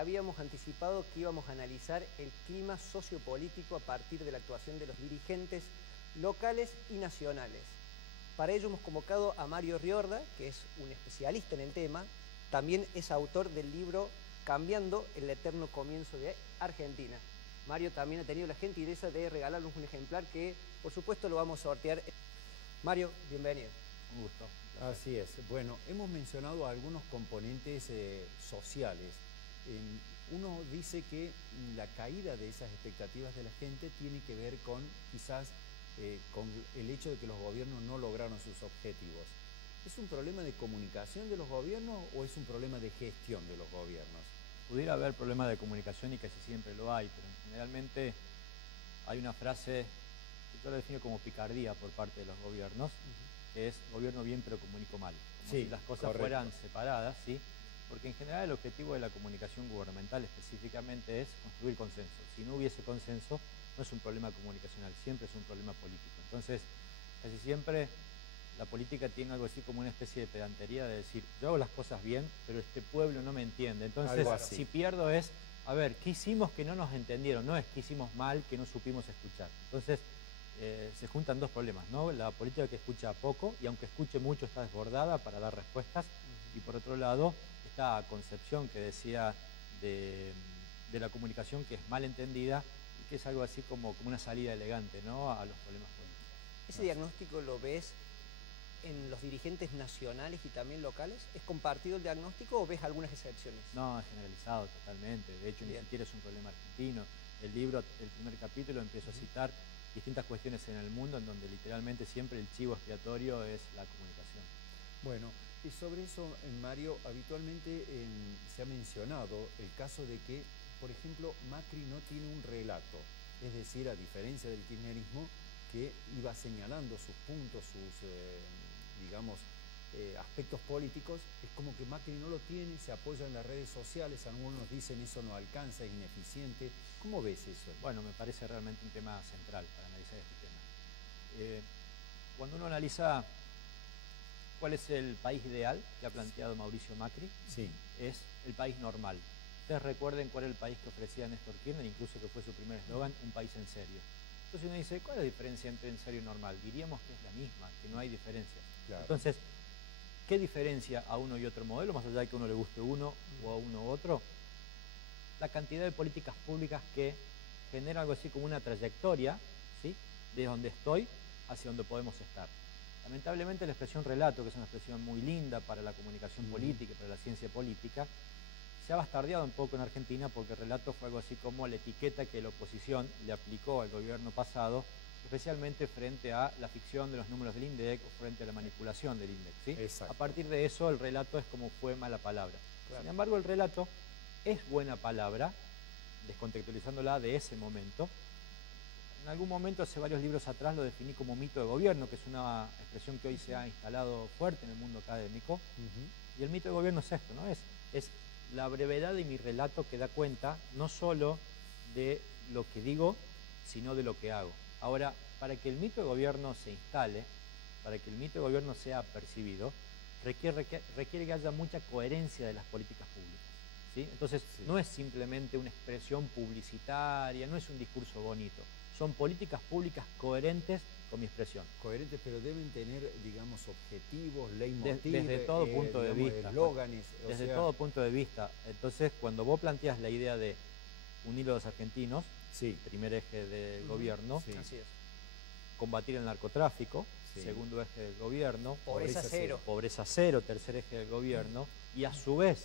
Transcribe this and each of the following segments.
Habíamos anticipado que íbamos a analizar el clima sociopolítico a partir de la actuación de los dirigentes locales y nacionales. Para ello hemos convocado a Mario Riorda, que es un especialista en el tema, también es autor del libro Cambiando el eterno comienzo de Argentina. Mario también ha tenido la gentileza de regalarnos un ejemplar que, por supuesto, lo vamos a sortear. Mario, bienvenido. Un gusto. Así es. Bueno, hemos mencionado algunos componentes sociales. Uno dice que la caída de esas expectativas de la gente tiene que ver con quizás con el hecho de que los gobiernos no lograron sus objetivos. ¿Es un problema de comunicación de los gobiernos o es un problema de gestión de los gobiernos? Pudiera haber problemas de comunicación y casi siempre lo hay, pero generalmente hay una frase que yo la defino como picardía por parte de los gobiernos, que es gobierno bien pero comunico mal. Como sí, si las cosas correcto. fueran separadas, ¿sí? Porque en general el objetivo de la comunicación gubernamental específicamente es construir consenso. Si no hubiese consenso, no es un problema comunicacional, siempre es un problema político. Entonces, casi siempre la política tiene algo así como una especie de pedantería de decir, yo hago las cosas bien, pero este pueblo no me entiende. Entonces, si pierdo es, a ver, ¿qué hicimos que no nos entendieron? No es que hicimos mal, que no supimos escuchar. Entonces, se juntan dos problemas, ¿no? La política que escucha poco y aunque escuche mucho está desbordada para dar respuestas. Y por otro lado, esta concepción que decía de la comunicación que es mal entendida y que es algo así como una salida elegante, ¿no?, a los problemas políticos. ¿Ese diagnóstico lo ves en los dirigentes nacionales y también locales? ¿Es compartido el diagnóstico o ves algunas excepciones? No, es generalizado totalmente. De hecho, ni siquiera es un problema argentino. El libro, el primer capítulo, empiezo a citar distintas cuestiones en el mundo en donde literalmente siempre el chivo expiatorio es la comunicación. Bueno, y sobre eso, Mario, habitualmente se ha mencionado el caso de que, por ejemplo, Macri no tiene un relato, es decir, a diferencia del kirchnerismo, que iba señalando sus puntos, sus, digamos, aspectos políticos, es como que Macri no lo tiene, se apoya en las redes sociales, algunos dicen eso no alcanza, es ineficiente. ¿Cómo ves eso? Bueno, me parece realmente un tema central para analizar este tema. Cuando uno analiza cuál es el país ideal que ha planteado Mauricio Macri, es el país normal. Ustedes recuerden cuál era el país que ofrecía Néstor Kirchner, incluso que fue su primer eslogan, un país en serio. Entonces uno dice, ¿cuál es la diferencia entre en serio y normal? Diríamos que es la misma, que no hay diferencias. Claro. Entonces, ¿qué diferencia a uno y otro modelo, más allá de que a uno le guste uno o a uno u otro? La cantidad de políticas públicas que genera algo así como una trayectoria, ¿sí?, de donde estoy hacia donde podemos estar. Lamentablemente la expresión relato, que es una expresión muy linda para la comunicación política y para la ciencia política, se ha bastardeado un poco en Argentina porque el relato fue algo así como la etiqueta que la oposición le aplicó al gobierno pasado, especialmente frente a la ficción de los números del INDEC o frente a la manipulación del INDEC, ¿sí? A partir de eso el relato es como fue mala palabra. Claro. Sin embargo, el relato es buena palabra, descontextualizándola de ese momento. En algún momento, hace varios libros atrás, lo definí como mito de gobierno, que es una expresión que hoy se ha instalado fuerte en el mundo académico. Y el mito de gobierno es esto, ¿no? Es la brevedad de mi relato que da cuenta no solo de lo que digo, sino de lo que hago. Ahora, para que el mito de gobierno se instale, para que el mito de gobierno sea percibido, requiere que haya mucha coherencia de las políticas públicas, ¿sí? Entonces, no es simplemente una expresión publicitaria, no es un discurso bonito. Son políticas públicas coherentes con mi expresión. Coherentes, pero deben tener, digamos, objetivos, leitmotiv, desde todo punto de vista. Eslóganes. Desde todo punto de vista. Entonces, cuando vos planteas la idea de unir a los argentinos, primer eje del gobierno, así es. Combatir el narcotráfico, segundo eje del gobierno, pobreza cero. Pobreza cero, tercer eje del gobierno, y a su vez,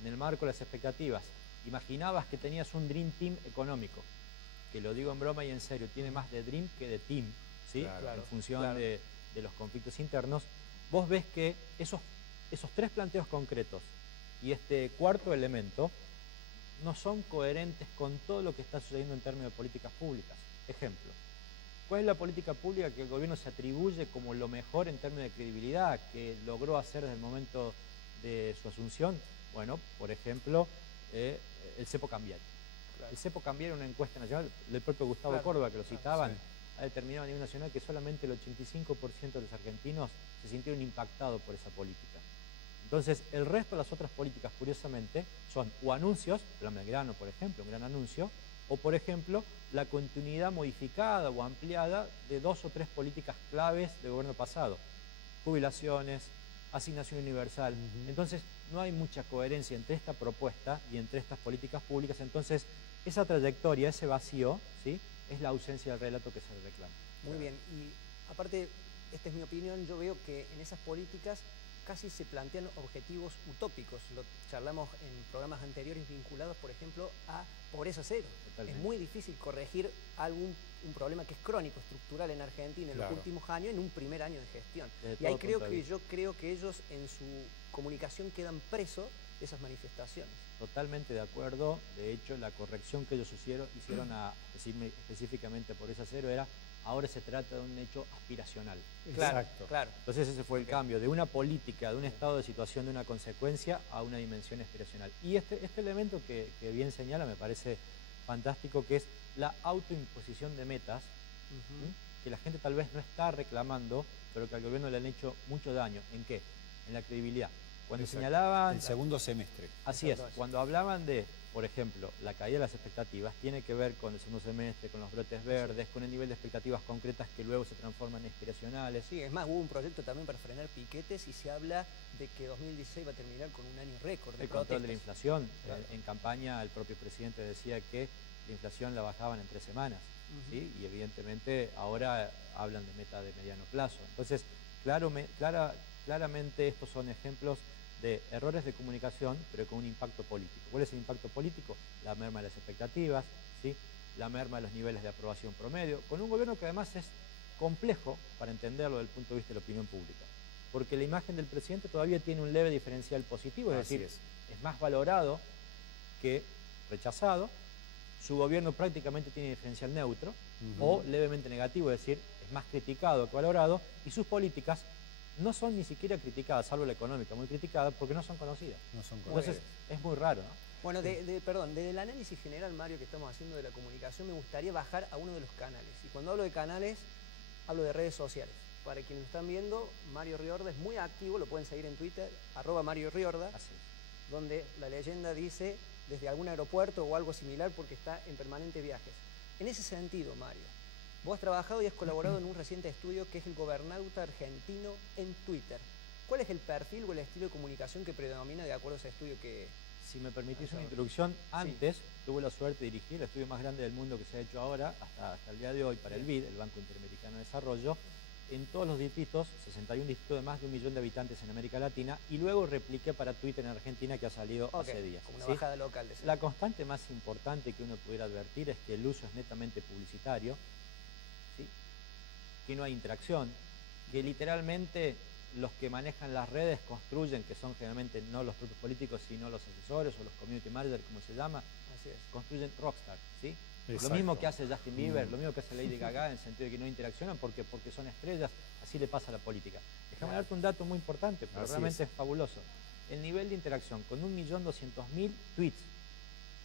en el marco de las expectativas, imaginabas que tenías un Dream Team económico, que lo digo en broma y en serio, tiene más de Dream que de Team, ¿sí? En función de los conflictos internos. Vos ves que esos tres planteos concretos y este cuarto elemento no son coherentes con todo lo que está sucediendo en términos de políticas públicas. Ejemplo, ¿cuál es la política pública que el gobierno se atribuye como lo mejor en términos de credibilidad que logró hacer desde el momento de su asunción? Bueno, por ejemplo, el cepo cambiario. El cepo cambiario, una encuesta nacional del propio Gustavo Córdoba, que lo citaban, ha determinado a nivel nacional que solamente el 85% de los argentinos se sintieron impactados por esa política. Entonces, el resto de las otras políticas, curiosamente, son o anuncios, Plan Belgrano, por ejemplo, un gran anuncio, o, por ejemplo, la continuidad modificada o ampliada de 2 o 3 políticas claves del gobierno pasado. Jubilaciones, asignación universal. Entonces, no hay mucha coherencia entre esta propuesta y entre estas políticas públicas. Entonces, esa trayectoria, ese vacío, ¿sí?, es la ausencia del relato que se reclama. Muy bien. Y aparte, esta es mi opinión, yo veo que en esas políticas casi se plantean objetivos utópicos. Lo charlamos en programas anteriores vinculados, por ejemplo, a pobreza cero. Totalmente. Es muy difícil corregir un problema que es crónico, estructural en Argentina en los últimos años, en un primer año de gestión. Y ahí yo creo que ellos en su comunicación quedan presos de esas manifestaciones. Totalmente de acuerdo. De hecho, la corrección que ellos hicieron específicamente por esa cero era: ahora se trata de un hecho aspiracional. Exacto. Claro. Entonces ese fue el cambio, de una política, de un estado de situación, de una consecuencia, a una dimensión aspiracional. Y este elemento que bien señala me parece fantástico, que es la autoimposición de metas, que la gente tal vez no está reclamando, pero que al gobierno le han hecho mucho daño. ¿En qué? En la credibilidad. Cuando señalaban... El segundo semestre. Así es. Cuando hablaban de, por ejemplo, la caída de las expectativas, tiene que ver con el segundo semestre, con los brotes verdes, con el nivel de expectativas concretas que luego se transforman en aspiracionales. Sí, es más, hubo un proyecto también para frenar piquetes y se habla de que 2016 va a terminar con un año récord de el control de la inflación. En campaña el propio presidente decía que la inflación la bajaban en 3 semanas. ¿Sí? Y evidentemente ahora hablan de meta de mediano plazo. Entonces, claramente estos son ejemplos de errores de comunicación, pero con un impacto político. ¿Cuál es el impacto político? La merma de las expectativas, ¿sí?, la merma de los niveles de aprobación promedio, con un gobierno que además es complejo para entenderlo desde el punto de vista de la opinión pública, porque la imagen del presidente todavía tiene un leve diferencial positivo, es decir, es más valorado que rechazado. Su gobierno prácticamente tiene diferencial neutro o levemente negativo, es decir, es más criticado que valorado, y sus políticas no son ni siquiera criticadas, salvo la económica, muy criticada, porque no son conocidas. Entonces, es muy raro, ¿no? Bueno, desde el análisis general, Mario, que estamos haciendo de la comunicación, me gustaría bajar a uno de los canales. Y cuando hablo de canales, hablo de redes sociales. Para quienes lo están viendo, Mario Riorda es muy activo, lo pueden seguir en Twitter, @MarioRiorda, Así es. donde la leyenda dice desde algún aeropuerto o algo similar porque está en permanentes viajes. En ese sentido, Mario, vos has trabajado y has colaborado en un reciente estudio que es el gobernauta argentino en Twitter. ¿Cuál es el perfil o el estilo de comunicación que predomina de acuerdo a ese estudio que... Si me permitís una introducción, antes tuve la suerte de dirigir el estudio más grande del mundo que se ha hecho ahora, hasta el día de hoy, para el BID, el Banco Interamericano de Desarrollo, en todos los distritos, 61 distritos de más de 1 millón de habitantes en América Latina, y luego repliqué para Twitter en Argentina, que ha salido hace días. Como una bajada local. La constante más importante que uno pudiera advertir es que el uso es netamente publicitario, ¿sí?, que no hay interacción, que literalmente los que manejan las redes construyen, que son generalmente no los propios políticos, sino los asesores o los community managers, como se llama, construyen rockstar, ¿sí? Lo mismo que hace Justin Bieber, lo mismo que hace Lady Gaga, en el sentido de que no interaccionan porque son estrellas. Así le pasa a la política. Déjame darte un dato muy importante, porque realmente es fabuloso. El nivel de interacción con 1.200.000 tweets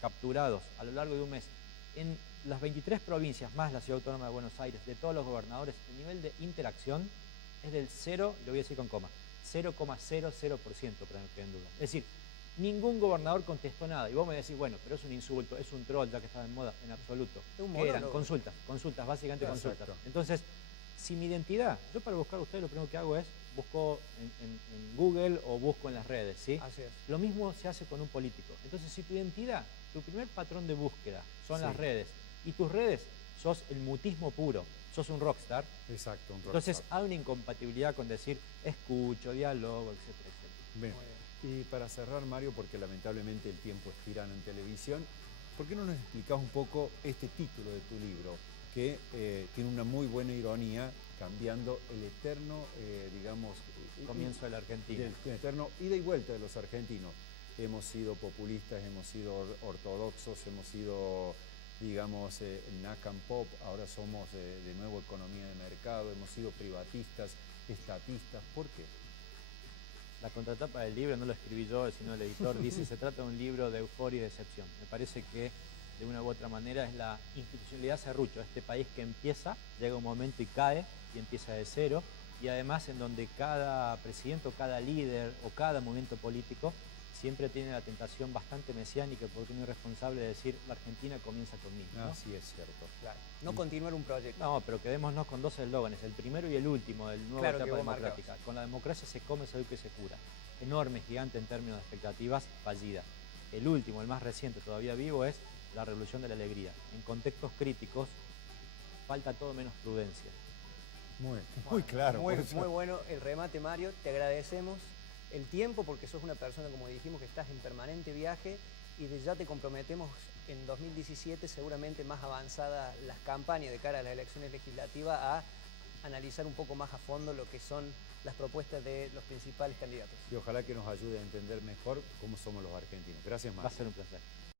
capturados a lo largo de un mes en las 23 provincias más la Ciudad Autónoma de Buenos Aires, de todos los gobernadores, el nivel de interacción es del 0, y lo voy a decir con coma, 0,00%, para no quede en duda. Es decir, ningún gobernador contestó nada. Y vos me decís, bueno, pero es un insulto, es un troll, ya que estaba en moda. En absoluto. ¿Qué eran? Consultas, básicamente consultas. Entonces, si mi identidad, yo para buscar a ustedes lo primero que hago es, busco en Google o busco en las redes, ¿sí? Así es. Lo mismo se hace con un político. Entonces, si tu identidad, tu primer patrón de búsqueda son las redes, y tus redes sos el mutismo puro, sos un rockstar. Exacto, un rockstar. Entonces hay una incompatibilidad con decir escucho, diálogo, etcétera, etcétera. Bien. Y para cerrar, Mario, porque lamentablemente el tiempo es tirano en televisión, ¿por qué no nos explicás un poco este título de tu libro? Que tiene una muy buena ironía, cambiando el eterno, digamos... comienzo de la Argentina. El eterno ida y vuelta de los argentinos. Hemos sido populistas, hemos sido ortodoxos, hemos sido... digamos, NACAM Pop, ahora somos de nuevo economía de mercado, hemos sido privatistas, estatistas. ¿Por qué? La contratapa del libro no lo escribí yo, sino el editor, dice, se trata de un libro de euforia y decepción. Me parece que de una u otra manera es la institucionalidad serrucho, este país que empieza, llega un momento y cae, y empieza de cero, y además en donde cada presidente o cada líder o cada movimiento político siempre tiene la tentación bastante mesiánica, porque es muy responsable de decir la Argentina comienza conmigo, ¿no? Sí, es cierto. Claro. No continuar un proyecto. No, pero quedémonos con dos eslóganes, el primero y el último del nuevo etapa democrática. Con la democracia se come, se educa y se cura. Enorme, gigante en términos de expectativas, fallida. El último, el más reciente, todavía vivo, es la revolución de la alegría. En contextos críticos falta todo menos prudencia. Muy claro. Muy bueno el remate, Mario. Te agradecemos el tiempo porque sos una persona, como dijimos, que estás en permanente viaje y ya te comprometemos en 2017, seguramente más avanzadas las campañas de cara a las elecciones legislativas, a analizar un poco más a fondo lo que son las propuestas de los principales candidatos. Y ojalá que nos ayude a entender mejor cómo somos los argentinos. Gracias, Mario. Va a ser un placer.